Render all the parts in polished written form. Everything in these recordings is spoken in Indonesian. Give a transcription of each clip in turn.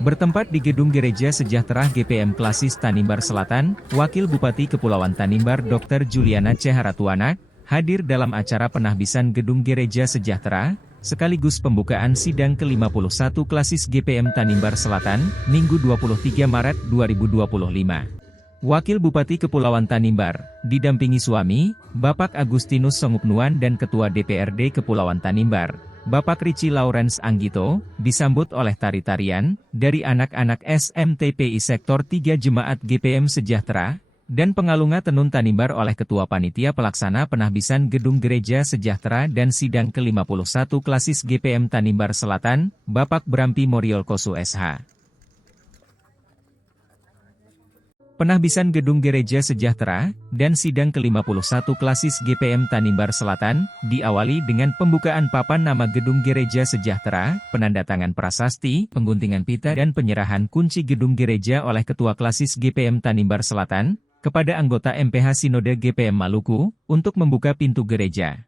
Bertempat di Gedung Gereja Sejahtera GPM Klasis Tanimbar Selatan, Wakil Bupati Kepulauan Tanimbar Dr. Juliana Ceharatuanak, hadir dalam acara penahbisan Gedung Gereja Sejahtera, sekaligus pembukaan sidang ke-51 Klasis GPM Tanimbar Selatan, Minggu 23 Maret 2025. Wakil Bupati Kepulauan Tanimbar, didampingi suami, Bapak Agustinus Songupnuan dan Ketua DPRD Kepulauan Tanimbar, Bapak Richie Lawrence Anggito, disambut oleh tari-tarian dari anak-anak SMTPI Sektor 3 Jemaat GPM Sejahtera, dan pengalunga tenun Tanimbar oleh Ketua Panitia Pelaksana Penahbisan Gedung Gereja Sejahtera dan Sidang ke-51 Klasis GPM Tanimbar Selatan, Bapak Brampi Moriolkosu SH. Penahbisan Gedung Gereja Sejahtera dan Sidang ke-51 Klasis GPM Tanimbar Selatan diawali dengan pembukaan papan nama Gedung Gereja Sejahtera, penandatangan prasasti, pengguntingan pita dan penyerahan kunci Gedung Gereja oleh Ketua Klasis GPM Tanimbar Selatan kepada anggota MPH Sinode GPM Maluku untuk membuka pintu gereja.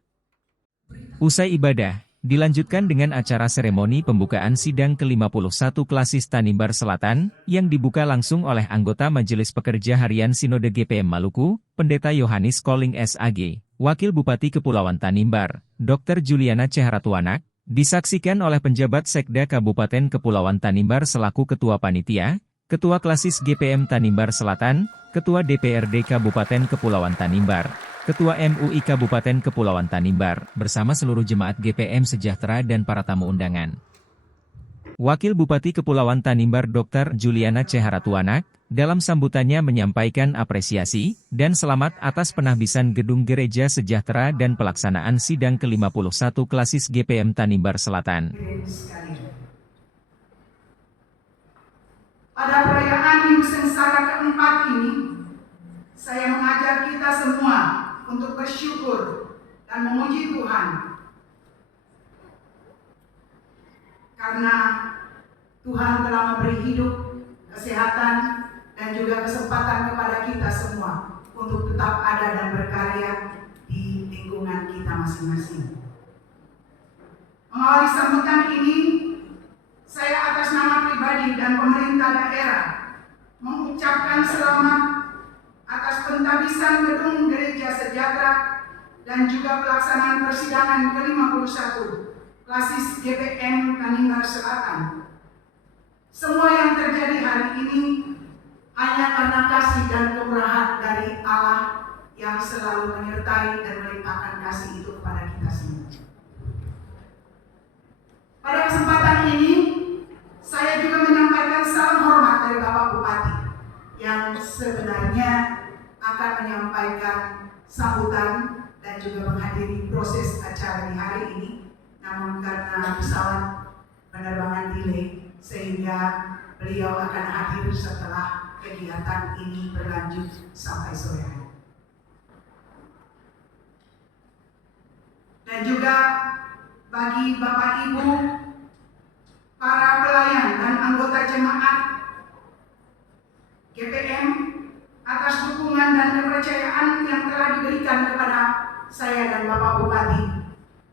Usai ibadah, dilanjutkan dengan acara seremoni pembukaan sidang ke-51 Klasis Tanimbar Selatan, yang dibuka langsung oleh anggota Majelis Pekerja Harian Sinode GPM Maluku, Pendeta Yohanes Koling SAG, Wakil Bupati Kepulauan Tanimbar, Dr. Juliana Ceharatuanak, disaksikan oleh penjabat Sekda Kabupaten Kepulauan Tanimbar selaku Ketua Panitia, Ketua Klasis GPM Tanimbar Selatan, Ketua DPRD Kabupaten Kepulauan Tanimbar, Ketua MUI Kabupaten Kepulauan Tanimbar, bersama seluruh jemaat GPM Sejahtera dan para tamu undangan. Wakil Bupati Kepulauan Tanimbar Dr. Juliana Ceharatuanak, dalam sambutannya menyampaikan apresiasi dan selamat atas penahbisan Gedung Gereja Sejahtera dan pelaksanaan Sidang ke-51 Klasis GPM Tanimbar Selatan. Pada perayaan Minggu Sengsara keempat ini, saya mengajak kita semua untuk bersyukur dan memuji Tuhan, karena Tuhan telah memberi hidup, kesehatan, dan juga kesempatan kepada kita semua untuk tetap ada dan berkarya di lingkungan kita masing-masing. Mengawali sambutan ini, saya atas nama pribadi dan pemerintah daerah mengucapkan selamat atas pentahbisan Gedung Gereja Sejahtera dan juga pelaksanaan persidangan ke-51 Klasis GPM Tanimbar Selatan. Semua yang terjadi hari ini hanya karena kasih dan kemurahan dari Allah yang selalu menyertai dan melimpahkan kasih itu kepada kita semua. Pada kesempatan ini, saya juga menyampaikan salam hormat dari Bapak Bupati yang sebenarnya akan menyampaikan sambutan dan juga menghadiri proses acara di hari ini, namun karena pesawat penerbangan delay sehingga beliau akan hadir setelah kegiatan ini berlanjut sampai sore hari. Dan juga bagi Bapak Ibu, para pelayan dan anggota jemaat GPM atas dukungan dan kepercayaan yang telah diberikan kepada saya dan Bapak Bupati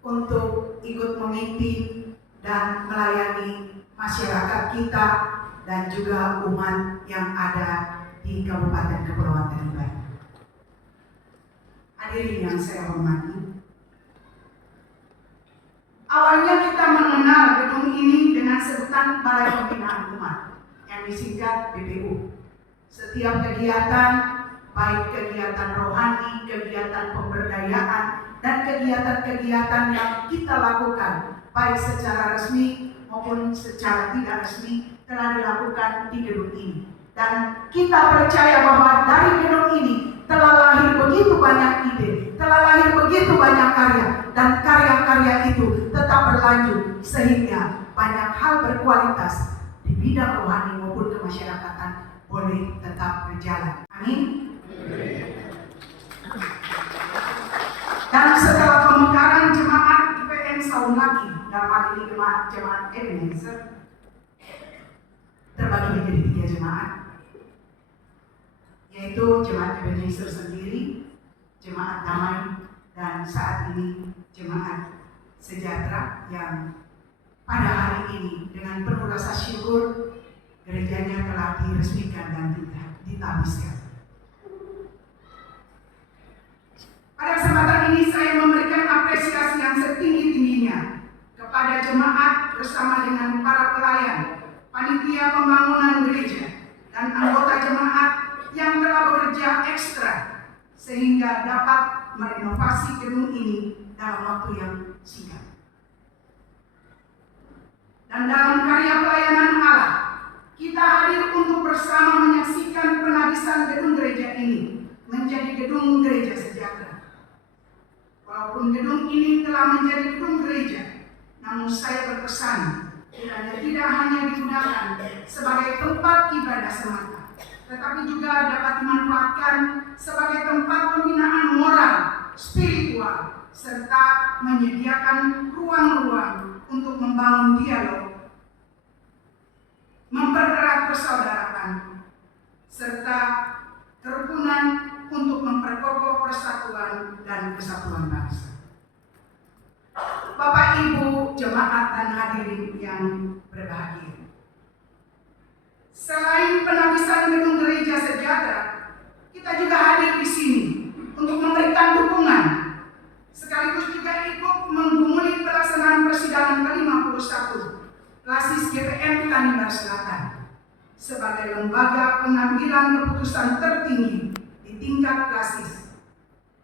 untuk ikut memimpin dan melayani masyarakat kita dan juga umat yang ada di Kabupaten Kepulauan Tanimbar. Hadirin yang saya hormati, awalnya kita mengenal gedung ini dengan sebutan Balai Pembinaan Umat yang disingkat BPU. Setiap kegiatan, baik kegiatan rohani, kegiatan pemberdayaan, dan kegiatan-kegiatan yang kita lakukan, baik secara resmi maupun secara tidak resmi, telah dilakukan di gedung ini. Dan kita percaya bahwa dari gedung ini telah lahir begitu banyak ide, telah lahir begitu banyak karya, dan karya-karya itu tetap berlanjut sehingga banyak hal berkualitas di bidang rohani maupun kemasyarakatan boleh tetap berjalan. Amin. Dan setelah pemekaran jemaat GPM Saunaki, dalam hal ini jemaat Ebenezer, terbagi menjadi 3 jemaat, yaitu jemaat Ebenezer sendiri, jemaat Damai, dan saat ini jemaat Sejahtera yang pada hari ini dengan penuh rasa syukur, gerejanya telah diresmikan dan ditabiskan. Pada kesempatan ini saya memberikan apresiasi yang setinggi-tingginya kepada jemaat bersama dengan para pelayan, panitia pembangunan gereja, dan anggota jemaat yang telah bekerja ekstra sehingga dapat merenovasi gedung ini dalam waktu yang singkat. Dan dalam karya pelayanan Allah, kita hadir untuk bersama menyaksikan penabisan gedung gereja ini menjadi gedung gereja sejahtera. Walaupun gedung ini telah menjadi gedung gereja, namun saya berpesan kiranya tidak hanya digunakan sebagai tempat ibadah semata, tetapi juga dapat dimanfaatkan sebagai tempat pembinaan moral, spiritual, serta menyediakan ruang-ruang untuk membangun dialog, mempererat persaudaraan, serta kerukunan untuk memperkokoh persatuan dan kesatuan bangsa. Bapak Ibu jemaat dan hadirin yang berbahagia, selain penabisan gedung gereja sejahtera, kita juga hadir di sini untuk memberikan dukungan sekaligus juga ikut menggumuli pelaksanaan persidangan ke-51 Klasis GPM Tanimbar Selatan sebagai lembaga pengambilan keputusan tertinggi di tingkat klasis.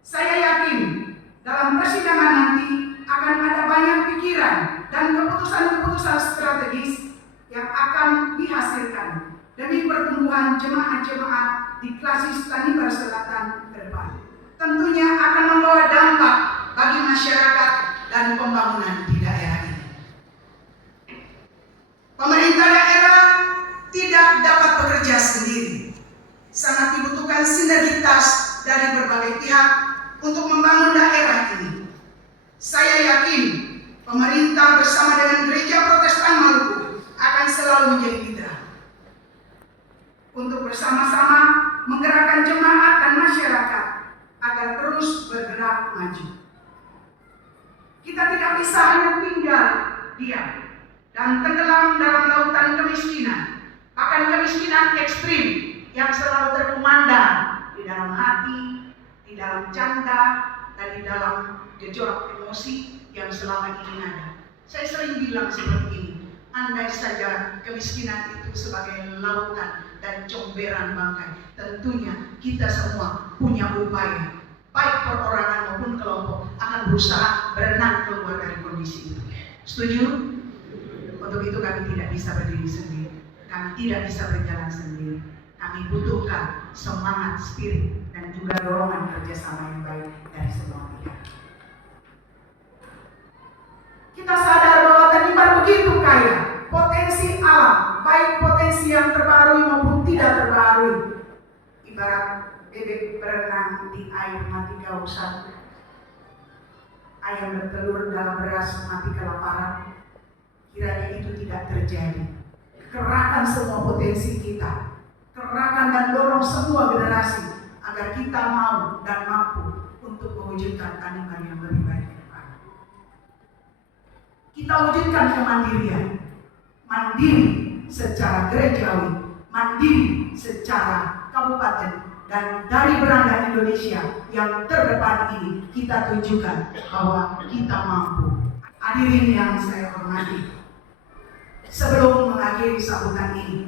Saya yakin dalam persidangan nanti akan ada banyak pikiran dan keputusan-keputusan strategis yang akan dihasilkan demi pertumbuhan jemaat-jemaat di Klasis Tanimbar Selatan ke depan. Tentunya akan membawa dampak bagi masyarakat dan pembangunan di daerah ini. Pemerintah daerah tidak dapat bekerja sendiri. Sangat dibutuhkan sinergitas dari berbagai pihak untuk membangun daerah ini. Saya yakin pemerintah bersama dengan Gereja Protestan Maluku akan selalu menjadi mitra untuk bersama-sama menggerakkan jemaat dan masyarakat agar terus bergerak maju. Kita tidak bisa hanya tinggal diam dan tenggelam dalam lautan kemiskinan, bahkan kemiskinan ekstrim yang selalu terkumandang di dalam hati, di dalam canda, dan di dalam gejolak emosi yang selama ini ada. Saya sering bilang seperti ini, andai saja kemiskinan itu sebagai lautan dan comberan bangkai, tentunya kita semua punya upaya, baik perorangan maupun kelompok, akan berusaha berenang keluar dari kondisi itu. Setuju? Untuk itu kami tidak bisa berdiri sendiri, kami tidak bisa berjalan sendiri. Kami butuhkan semangat, spirit, dan juga dorongan kerjasama yang baik dari semua pihak. Kita sadar bahwa Tanimbar begitu kaya potensi alam, baik potensi yang terbarui maupun tidak terbarui. Ibarat bebek berenang di air mati kehausan, ayam bertelur dalam beras mati kelaparan. Kiranya itu tidak terjadi. Kerahkan semua potensi kita, kerahkan dan dorong semua generasi agar kita mau dan mampu untuk mewujudkan Tanimbar yang lebih baik ke depan. Kita wujudkan kemandirian, mandiri secara gerejawi, mandiri secara kabupaten, dan dari beranda Indonesia yang terdepan ini kita tunjukkan bahwa kita mampu. Hadirin yang saya hormati, sebelum mengakhiri sambutan ini,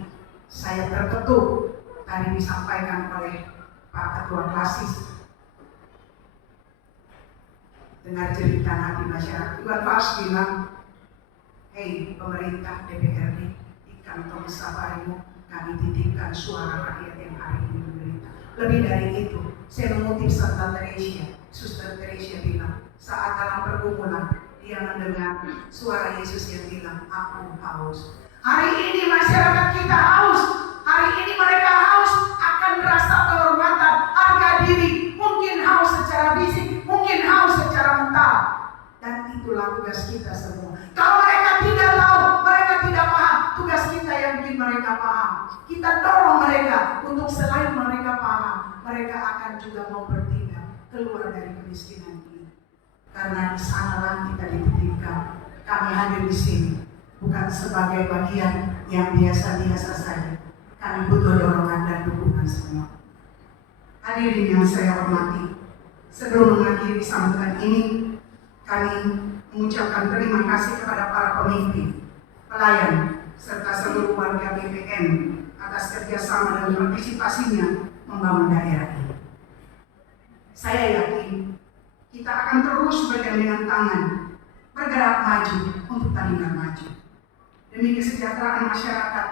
saya terketuk tadi disampaikan oleh Pak Ketua Klasis. Dengar cerita hati masyarakat, Iwan Fals bilang, hei pemerintah DPRD, di kantong safarimu kami titipkan suara rakyat yang hari ini menderita. Lebih dari itu, saya mengutip Santa Teresia, Suster Teresia bilang, saat dalam pergumulan, dia mendengar suara Yesus yang bilang, aku haus. Hari ini masyarakat kita haus. Hari ini mereka haus akan rasa kehormatan, harga diri. Mungkin haus secara fisik, mungkin haus secara mental. Dan itulah tugas kita semua. Kalau mereka tidak tahu, mereka tidak paham, tugas kita yang bikin mereka paham. Kita dorong mereka untuk selain mereka paham, mereka akan juga mau bertindak keluar dari kemiskinan ini. Karena di sanalah kita dititipkan. Kami hadir di sini bukan sebagai bagian yang biasa-biasa saja. Kami butuh dorongan dan dukungan semua. Hadirin yang saya hormati, sebelum mengakhiri sambutan ini, kami mengucapkan terima kasih kepada para pemimpin, pelayan, serta seluruh warga BPM atas kerjasama dan partisipasinya membangun daerah ini. Saya yakin kita akan terus bergandengan tangan, bergerak maju untuk Tanimbar maju. Demi kesejahteraan masyarakat,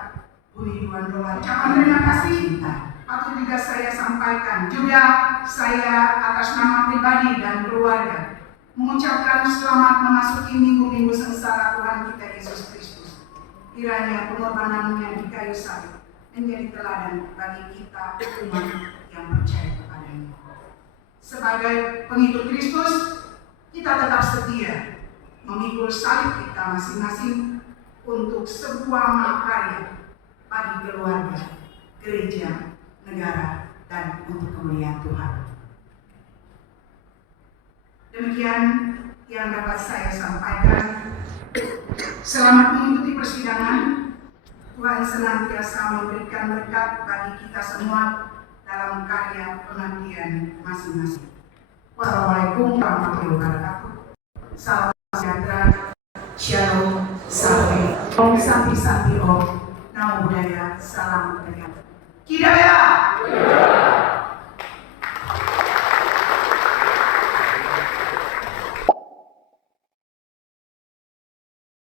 Budi Duandola, ucapan terima kasih patut juga saya sampaikan. Juga saya atas nama pribadi dan keluarga mengucapkan selamat memasuki minggu-minggu sengsara Tuhan kita Yesus Kristus. Kiranya pengorbananmu yang di kayu salib menjadi teladan bagi kita umat yang percaya kepadanya. Sebagai pengikut Kristus, kita tetap setia memikul salib kita masing-masing untuk sebuah mahakarya bagi keluarga, gereja, negara, dan untuk kemuliaan Tuhan. Demikian yang dapat saya sampaikan. Selamat mengikuti persidangan. Tuhan senantiasa memberikan berkat bagi kita semua dalam karya pengabdian masing-masing. Wassalamualaikum warahmatullahi wabarakatuh. Salam sejahtera, shalom, salam, om santi santi om, namo buddhaya, salam budaya. Kidaya!